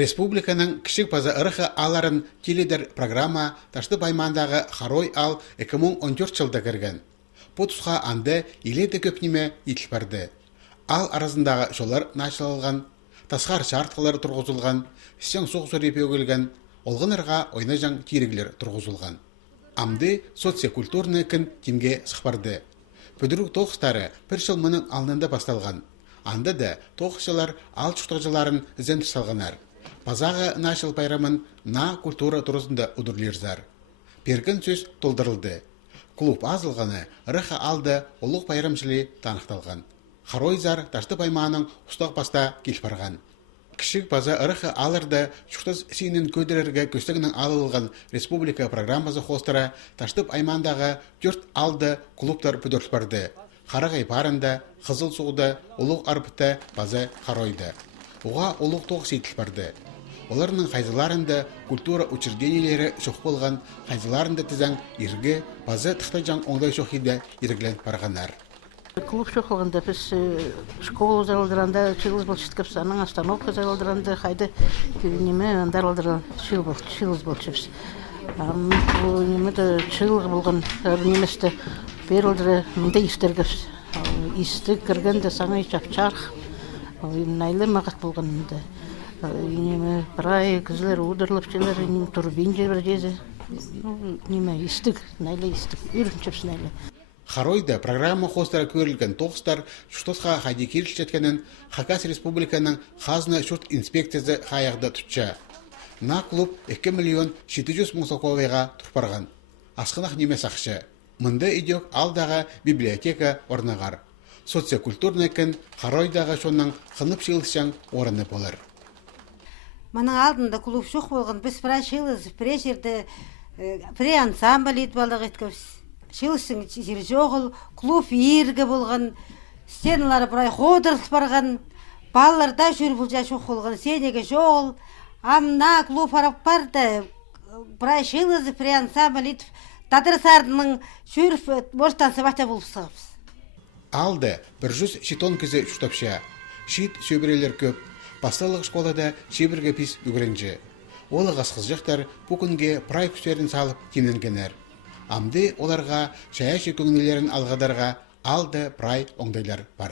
Республиканың кішік база ырықы аларын теледер программа ташты баймандағы Харой ал 2014 жылда кірген. Потусқа анды илеті көпнеме етіл барды. Ал арасындағы жолар началалған, тасқар шартқылар тұрғызылған, сен соқ сөрепе өгілген, олғынырға ойнажан тирегілер тұрғызылған. Амды социокультурны күн тимге сықпарды. Пөдірік тоқыстары бір жыл мұның алнында басталған. Анда да тоқышылар ал чұқтығыларын ізен тұсалғанар. Пазағы нашыл байрамын на культура тұрысында ұдырлерзар. Перкін сөз толдырылды. Клуб азылғаны рыха алды олық байрамшылы танықталған. Харойзар ташты байманың ұстақ баста келпарған. Кішік база ырықы алырды шуқтыз сенің көдірерге көстігінің алылған республика программасы хостыра таштып аймандағы 4 алды клубтар бүдірс барды. Қарағай парында, қызыл суғды, олық арпыты база Харойды. Оға олық тоғыс етіл барды. Оларының қайзыларында культура учреждениелері жоқ болған, қайзыларында тізен ерге база тұқтай жан оңдай жоқ еді ергілен барғанар. Клуб жоқ болғанда біз школа залдыранда чилыз болчыткып, саның остановка залдыранда қайды неме андаралдыран чилыз болчыбыз. Немеді чилығы болған неместі берілдірі мұнда истергіпс. Исті кіргенде саңай чапчарх, найлы мағат болған мұнда. Неме бірай кізілер удырлып желер, турбин жер бір жезі. Неме истік, найлы истік, үйрінчіпс найлы. Харойда программа хостара көрілген тоқыстар шұқтысқа қайды келіш жеткенін Хакас Республиканың қазына шұрт инспекциясы қаяғда тұтша. На клуб 2 миллион 700 мың соковайға тұрпарған. Асқынақ немес ақшы. Мұнда идек алдағы библиотека орнағар. Социокультурны кін Харойдағы шонның қынып шелісшан орны болыр. Мұның алдында клуб жоқ болған, біз піра шеліз, піре жерді піре ансамбль етбалық еткіміз. Шелістің жер жоғыл, клуб ергі болған, стеналары бірай қодырылып барған, балаларда жүр бұл жа жоқ болған, сенеге жоғыл. Амна клуб арап барды, бірай шелізі піре ансамбль етіп, тадырсардының жүріп, борстан сабақта болып сығыпыз. Алды 100 шитон кізі шүтапша, шит сөбірелер көп, басталық школада шебірге пис үгірінжі. Олы ғасқыз жақтар бүкінге прай күстерін салып кененгенер. Амды оларға шаяшы көңілерін алғадарға алды прай оңдайлар бар.